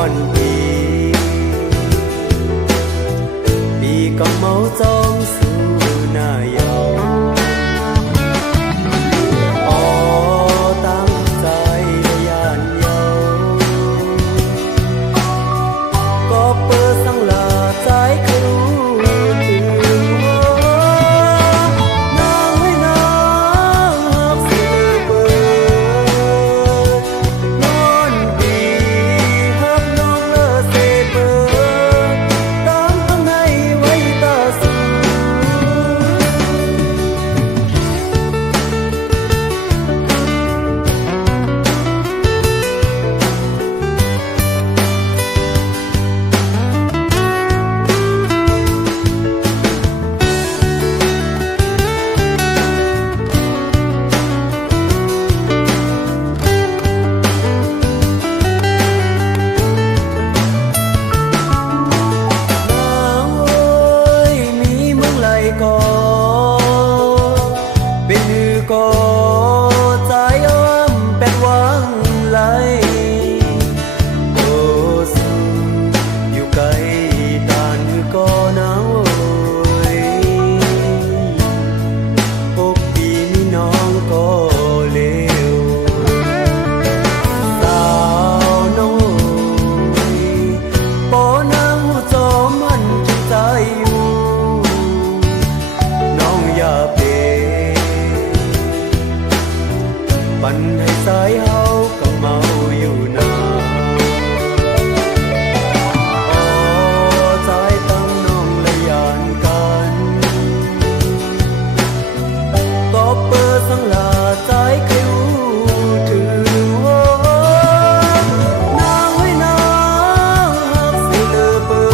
อนปีปีก็เมาจองสู่หน้าเยาอ๋อตั้งใจย่านเยาก็เปิดสังลาใจครูถึงนางให้นางหักสือเบิดนอนปีหักน้องเลอเสเบิดตั้งข้างในไว้ตาสูก็เป็นหือก็ใจอ้อมแปดวังไหลโอ้สุอยู่ไกลตานหือก็หนาว6 ปีมีน้องก็เลวสาวน้อยปอนางหูจอมันจึงใจอยู่อย่าเปปั่นให้สายเฮาก็เมาอยู่นาอ๋อใจตั้งน้องและยานกันก็เปิดสังลาใจใครรู้ถึงนางให้นางหักสิเลอเปิ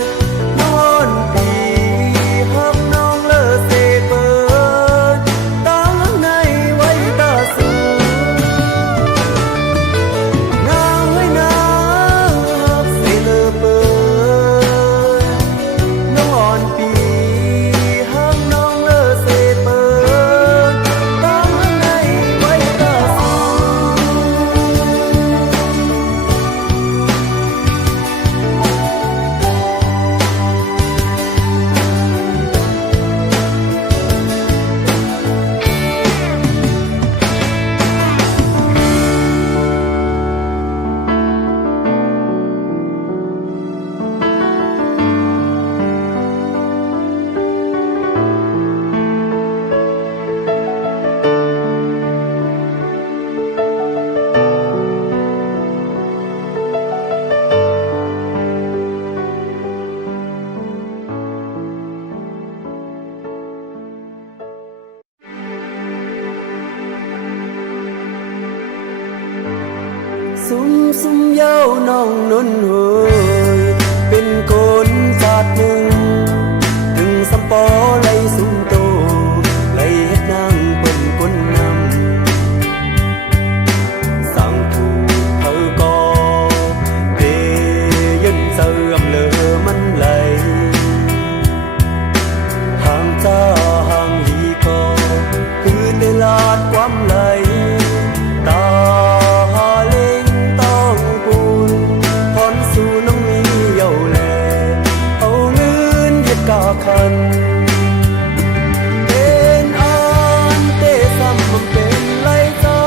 ดนอนปีหักน้องเลอเสเปิดตั้งในไว้ตาสูนางให้นางหักสิเลอเปิดน้องอ่อนปีหักน้องเลอเสเปิดตั้งในไว้ตาสู ซุ่มเย้าน้องนนเฮยเป็นคนชาติหนึ่งถึงสำปอไหลสุ่มโตไหลเฮ็ดนางเปิ้นคนนำสั่งถูกเธอก็เตยันเสื่อมเลอมันไหลห่างจ้าห่างลีก็คือตลาดความไหลตาคันเป็นอันเตซ้ำมันเป็นไรจอ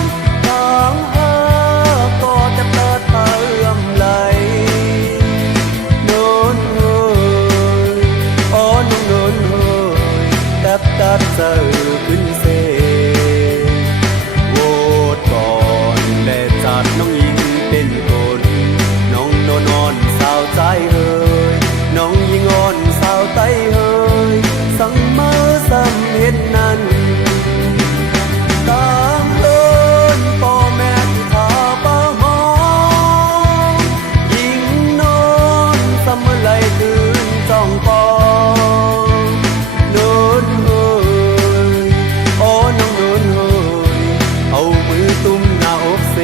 มทางหาก็จะเปิดเอื่อมไหลโน้นเฮยอ๋อน้องโน้นเฮยตัดเจอขึ้นเซโวดก่อนและจัดน้องยิงเป็นคนน้องโนนอนสาวใจเฮยน้องยิงอ่อนสาวไต้เฮยสั่งมาซ้ำเห็นนั้นตามเอิญพ่อแม่ที่ทาป้าหอมยิงนอนซ้ำเมื่อไรคืนจ้องปองโน้นเฮยอ๋อน้องโน้นเฮยเอามือตุ้มหน้าอกเส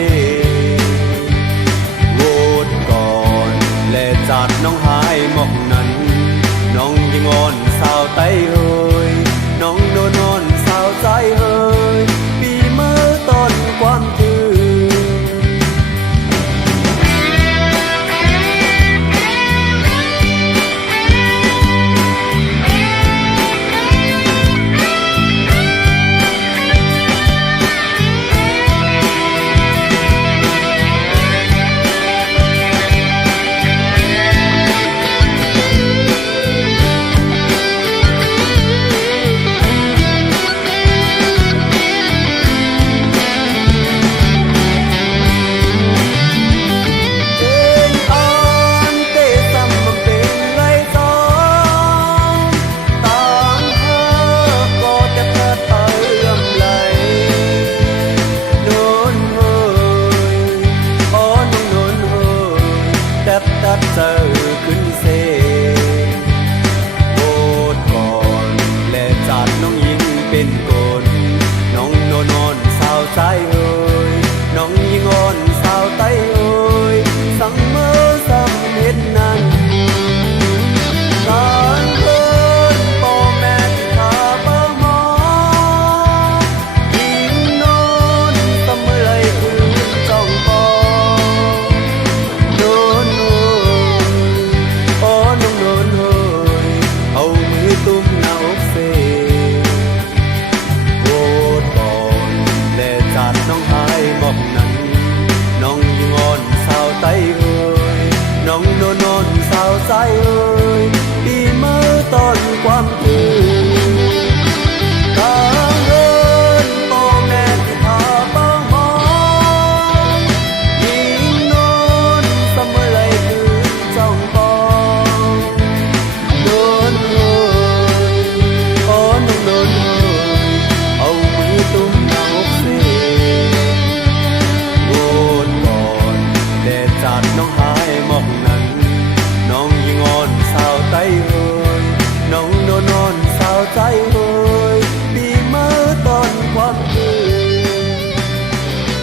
ใจเอ่ยปีมือต้นความคืนทางเดินพ่อแม่ที่พาเป้ามองยิ่งนอนเสมอเลยคืนจ้องปองโดนเอ่ยอ๋อน้องโดนเอ่ยเอามือตุ้มหน้าอกเสโวนก่อนแดดจัดน้องหายมองนั้นน้องยิ่งอ่อนสาวใจเอ่ยน้องโดนนอนสาวใจเอ่ยปีมือต้นความคืน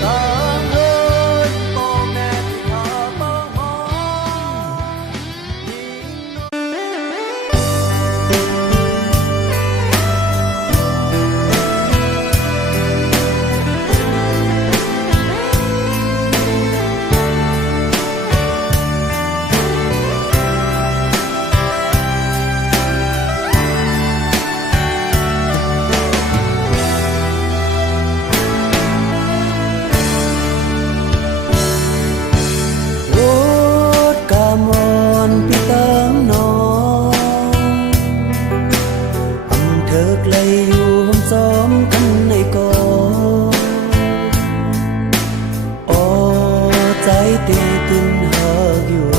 ตามเอ่ยพ่อแม่ที่พาเป้ามองโวดกามอนพี่ตั้งน้องอำเธอไกลอยู่ห้องซ้อมกันในกองโอ้ใจเต้ตึนหักอยู่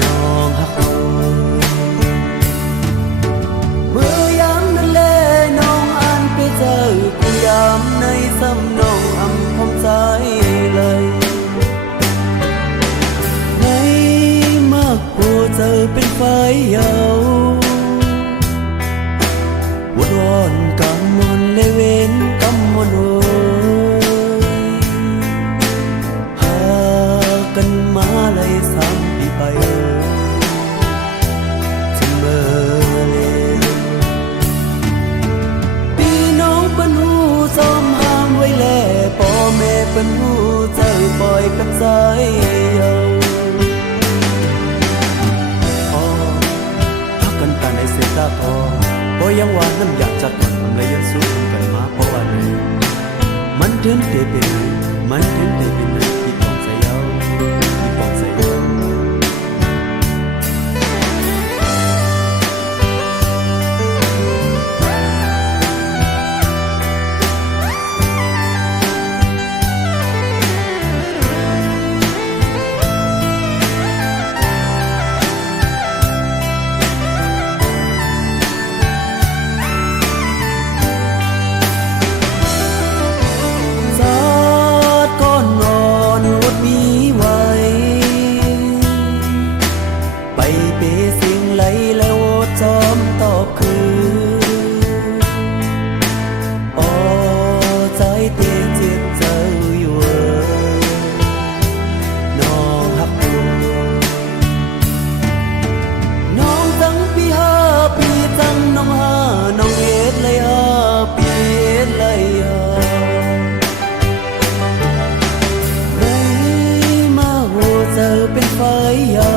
น้องหักเมื่อยามนั้นแลน้องอ่านไปเจอกูยามในซ้ำน้องอำพมใจเลยในมากกูเจอเป็นไฟเยาววดวอนกำมนเลเวนกำมนโอยหากันมาเลยสามปีไปเสมอเลยพี่น้องเป็นหูซ้อมห้ามไว้แลพ่อแม่เป็นหูเจอปล่อยกับใจเยาพ่อพักกันตาในเสตาพอพอยังว่าน้ำอยากจัดก่อนทำไรยังสู้กันมาเพราะว่าไหนมันถึงได้เป็นไหนมันถึงได้เป็นไหนที่ปองใจเยาที่ปองใจเยาสาดก้อนนอนวดมีไว้ ไปเปสิ่งไหลแล้วจอมตอบคืออ๋อใจเต้เจ็บเจออยู่น้องหักกูน้องจังปีห้าปีจังน้องห้าน้องเอ็ดเลยห้าปีเอ็ดเลยห้าในมาหัวเจอเป็นไฟเยา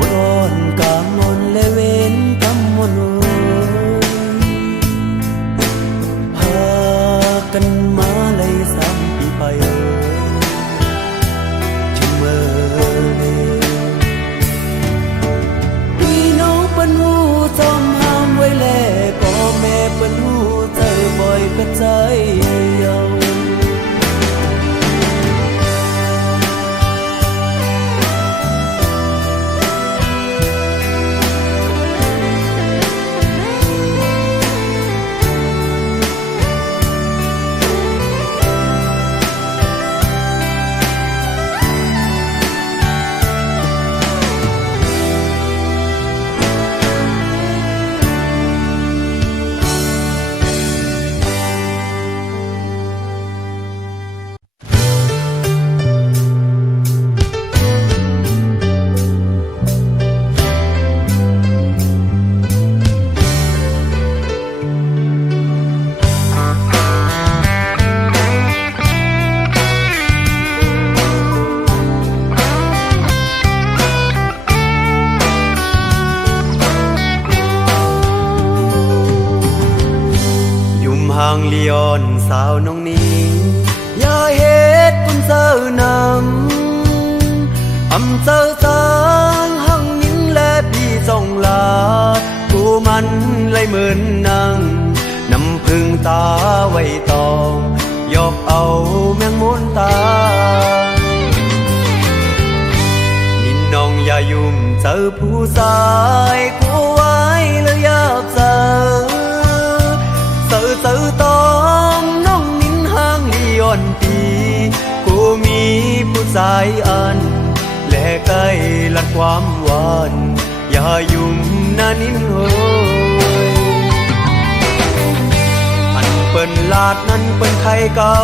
ร้อนกามอนและเว้นกำมอนโอยพากันมาเลยสามปีไปจะเมื่อเลยพี่น้องเป็นหูจอมห้ามไว้แลพ่อแม่เป็นหูเจอบ่อยกระใจเยาห่างเลียนสาวน้องนี้อย่าเฮ็ดคุณเศร้านำ ำเจอจางหังนิ้นและพี่จงลากูมันเลยเหมือนนางน้ำพึ่งตาไว้ตองยอกเอาแมงมุนตานินน้องอย่ายุ่มเจอผู้ชายกูไว้เลยอยากเจอตองน้องนินห่างลีอ่อนปีกูมีผู้ชายอันและใกล้ลัดความหวานอย่ายุ่มนานินเฮยอันเปิ้นลาดนั้นเปิ้นไข่เก่า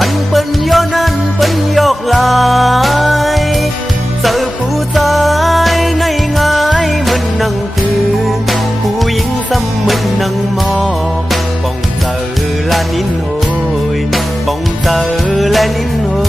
อันเปิ้นย่อนั้นเปิ้นยอกลายเจอผู้ชายในง่ายมันนั่งคือผู้หญิงซ้ำมันนั่งมอป้องเจอละนินโหยป้องเจอและนินโหย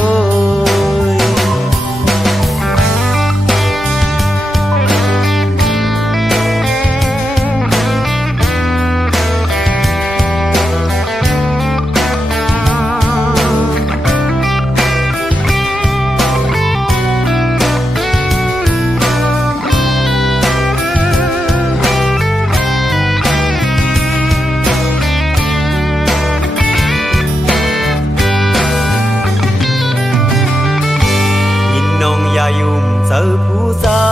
อย่ายุ่มเจอผู้ชา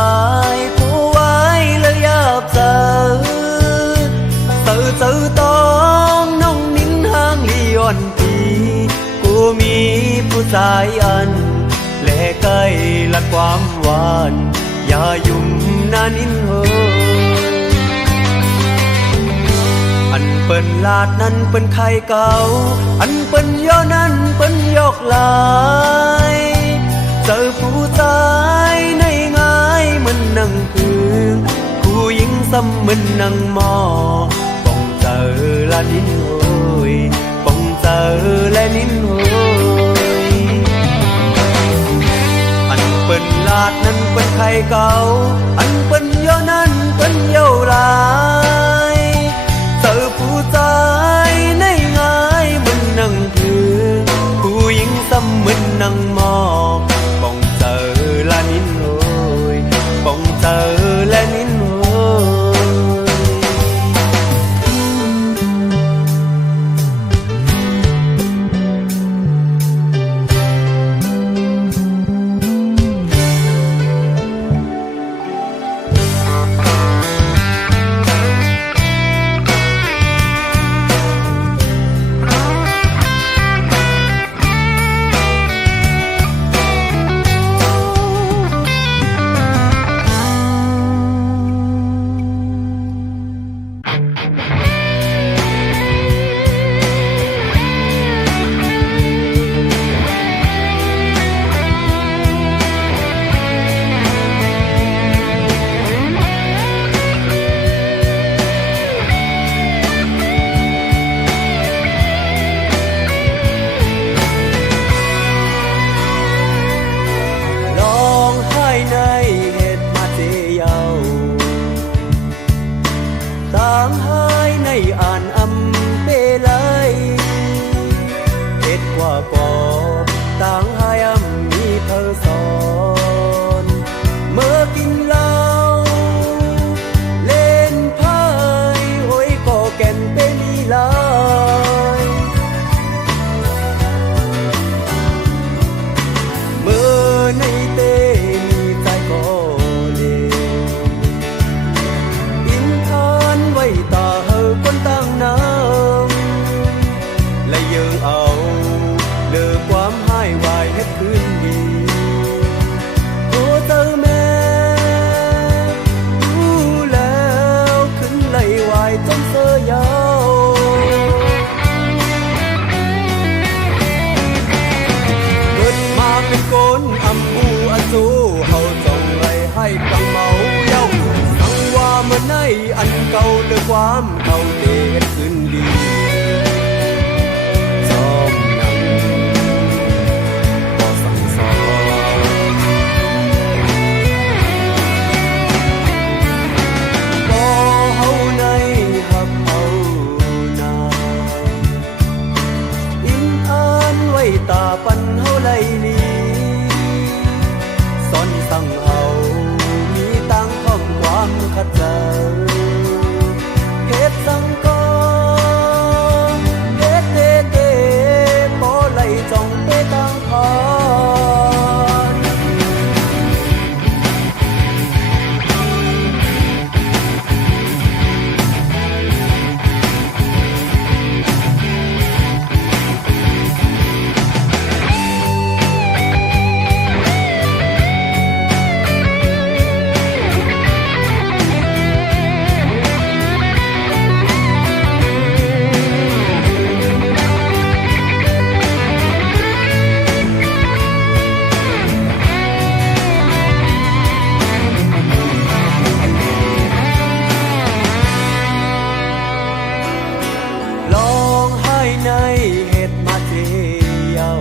ยกูไว้เลยอยากเจอตองน้องนิ้นห่างลีอ่อนปีกูมีผู้ชายอันและใกล้ลัดความหวานอย่ายุ่มนานินเฮยอันเปิ้นลาดนั้นเปิ้นไข่เก่าอันเปิ้นย่อนั้นเปิ้นยอกลายเจอผู้ชายในง่ายมันนั่งคือผู้หญิงซ้ำมันนั่งมอป้องเจอละนินโหยป้องเจอและนินโหยอันเปิ้นลาดนั้นเปิ้นไข่เก่าอันเปิ้นย่อนั้นเปิ้นเย้าลายเจอผู้ชายในง่ายมันนั่งคือผู้หญิงซ้ำมันนั่งมอละนินโหยป้องเจอและนินโหความเข้าเดชขึ้นดีจอมนั่งก็สั่งสอนก็เฮาในหักเอานาอินอ่านไว้ตาปันเฮาไลลีสอ อนสั่งเฮามีตั้งท่องความขัดใจเฮ็ดสังกอนเฮ็ดเตเตบ่ไหลจ้องไปตั้งทาน ลองให้ในเหตุมาเจียว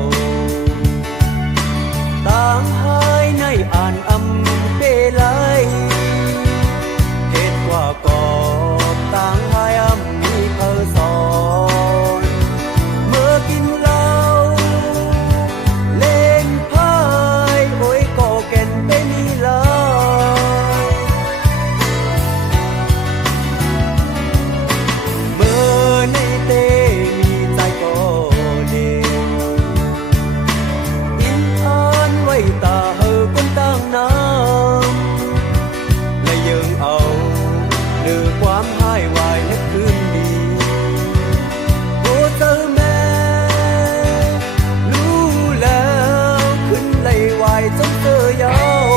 ต่างให้ในอ่านอำเปไลเหตุว่ากอบต่างให้อำมีเพอสอนเมื่อกินเหล้าเล่นไพ่โอ้ยก็แก่นเป็นนีลาย เมื่อในเตมีใจก็เดียวอินทานไว้ตาเฮอคนตั้งน้ำและยังเอาเนื้อความหายวายและคืนดีโอ้เธอแม่รู้แล้วขึ้นไหลวายจนเธอยาว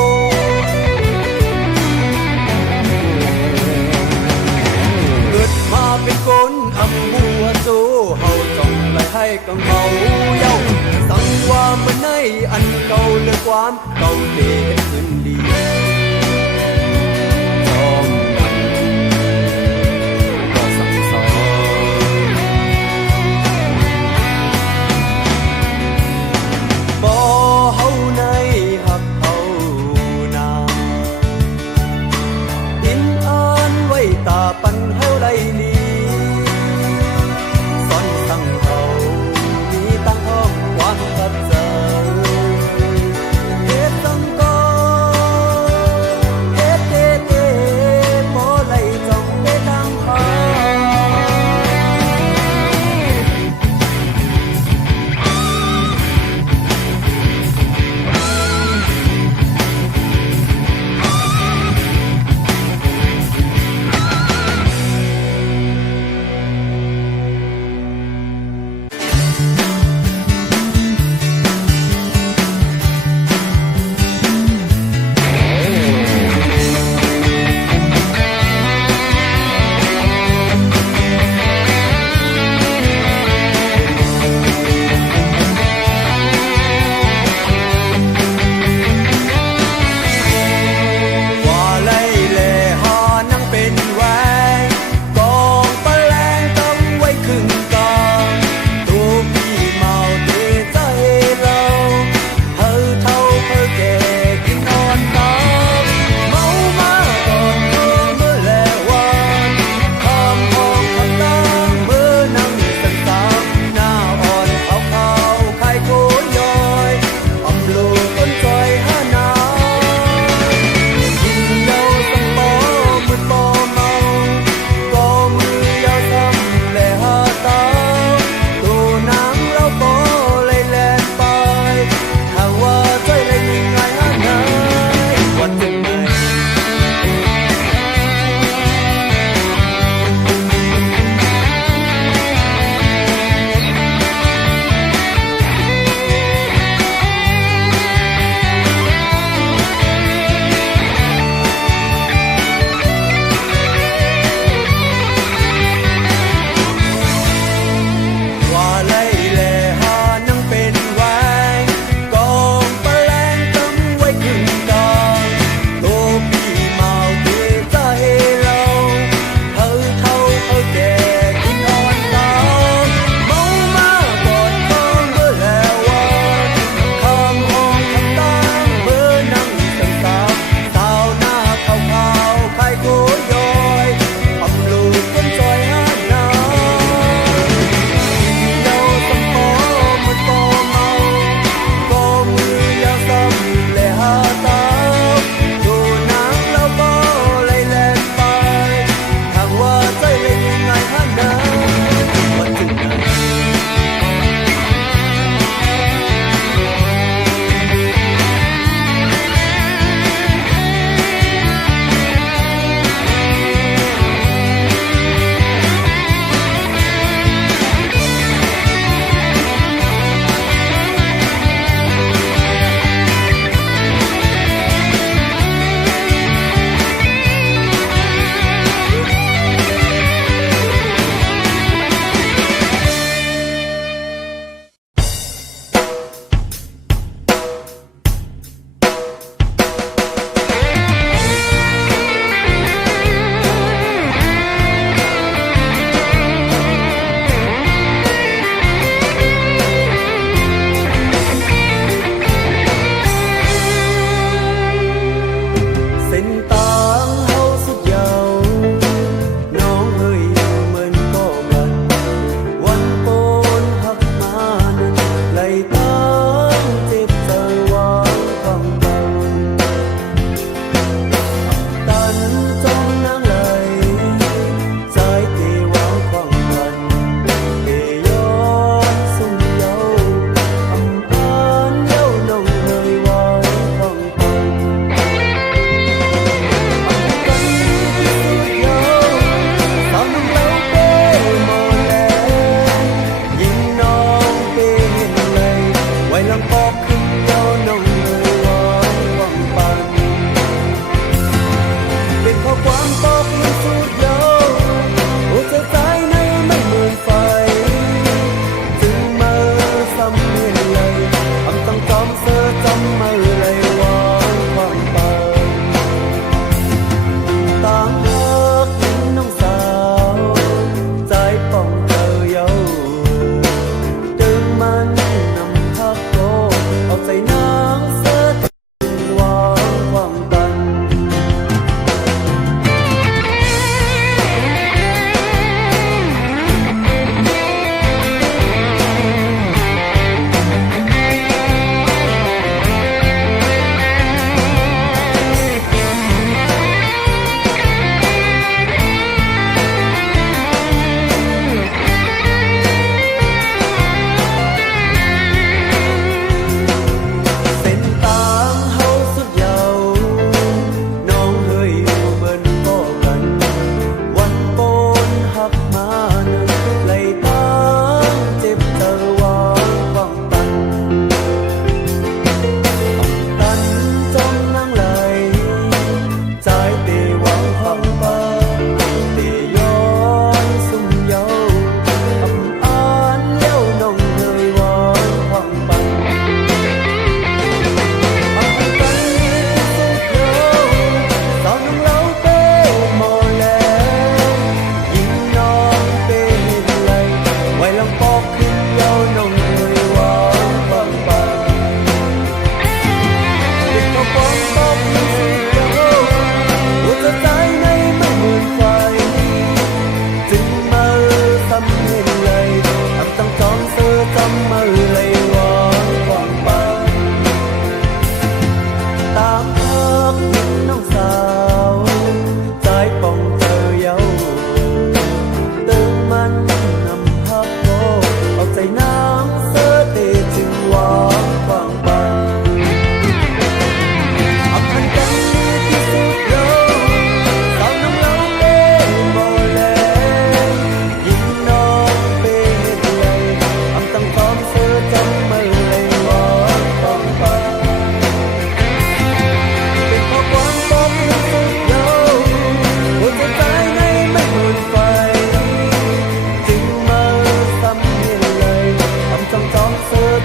เกิดมาเป็นคนอำบัวโซเฮาจ้องไหลให้กังเฮาเย้าสังว่ามันในอันเก่าเลือความเก่าเตให้ขึ้นดีจอมมันก็สั่งสอนบ่เฮาในหักเฮานาอินอ่านไว้ตาปันเฮาไลลีสอนสั่งเฮามีตั้งห้องความขัดใจเฮ็ดสังกอน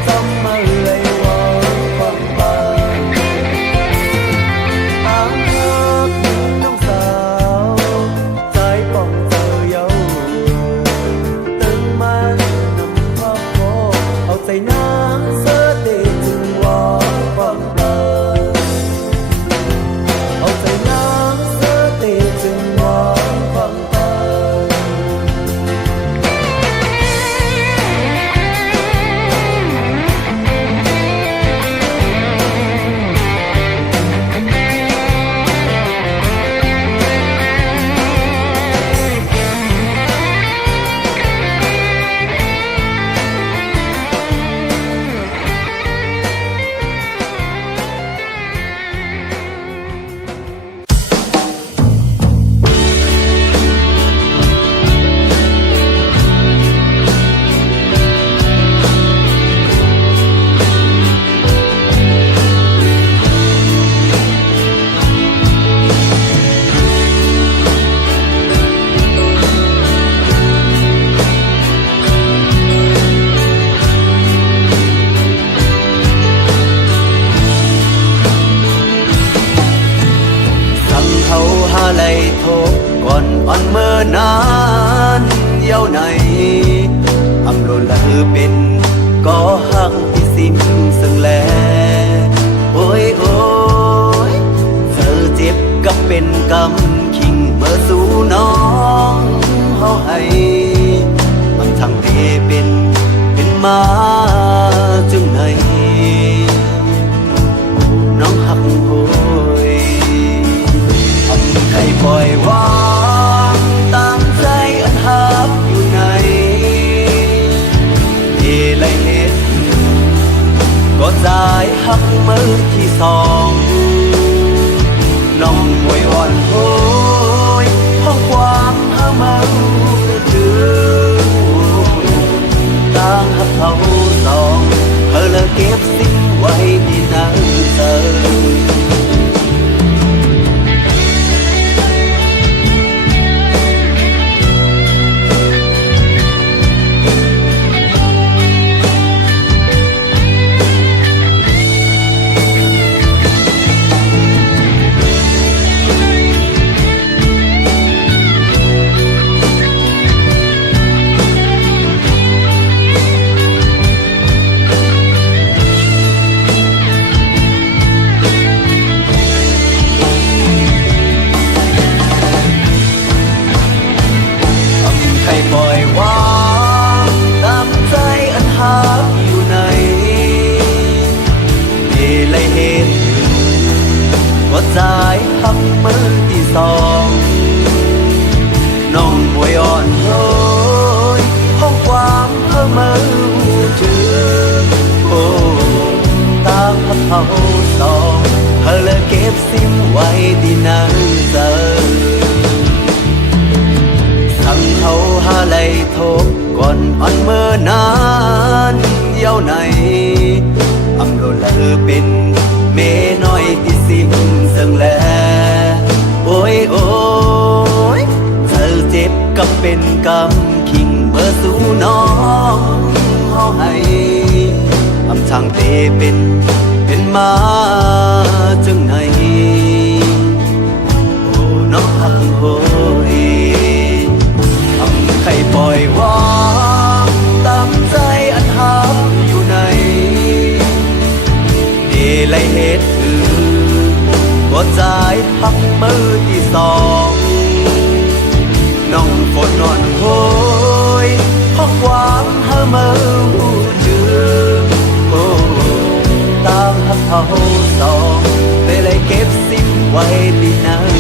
จำมาเลยว่าฟังไปตามเธอน้องสาวใจป้องเธอเยาตึงมันนำพ่อโคเอาใจนางเสื้อเด็กจึงว่าฟังไปเอาใจนางเสื้อเด็กจึงว่าฟังไปไหลโทกก่อนอ่อนเมื่อนานเย้าในอำโลละเป็นก็หักที่สิ้นซึ่งแลโอ้ยโอ้ยเธอเจ็บกับเป็นกำคิงเมื่อสู่น้องเฮาให้บางทางเทเป็นมาจึงไหนน้องหักโหยให้ปล่อยวางตามใจอันหักอยู่ในเอไลเฮ็ดก็จ่ายหักมือที่สองน้องป่วยอ่อนโหยห้องความหามาถึงต่างหักเขาสองเธอเลิกเก็บสิ่งไว้ที่นั่งเธอปล่อยวางตามใจอันหักอยู่ในเอไลเฮ็ดก็จ่ายหักมือที่สองน้องป่วยอ่อนโหยห้องความเพ้อมือถึงโอ้ต่างหักเขาสองเธอเลยเก็บสิ่งไว้ที่นั่งเจอทั้งเขาหาไหลโทกก่อนอ่อนเมื่อนานเย้าในอำโลละเป็นเมน้อยที่สิ้นซึ่งแลโอ้ยโอ้ยเธอเจ็บกับเป็นกำคิงเมื่อสู่น้องเฮาให้อำทางเตเป็นมาจึงไหนโอ้น้องหักโหยให้ปล่อยวางตามใจอันหักอยู่ในเอไลเฮ็ดก็จ่ายหักมือที่สองน้องฝนนอนโหยห้องความหามือจืดโอ้ต่างหักเขาสองเลยเก็บสิ่งไว้ที่นั่น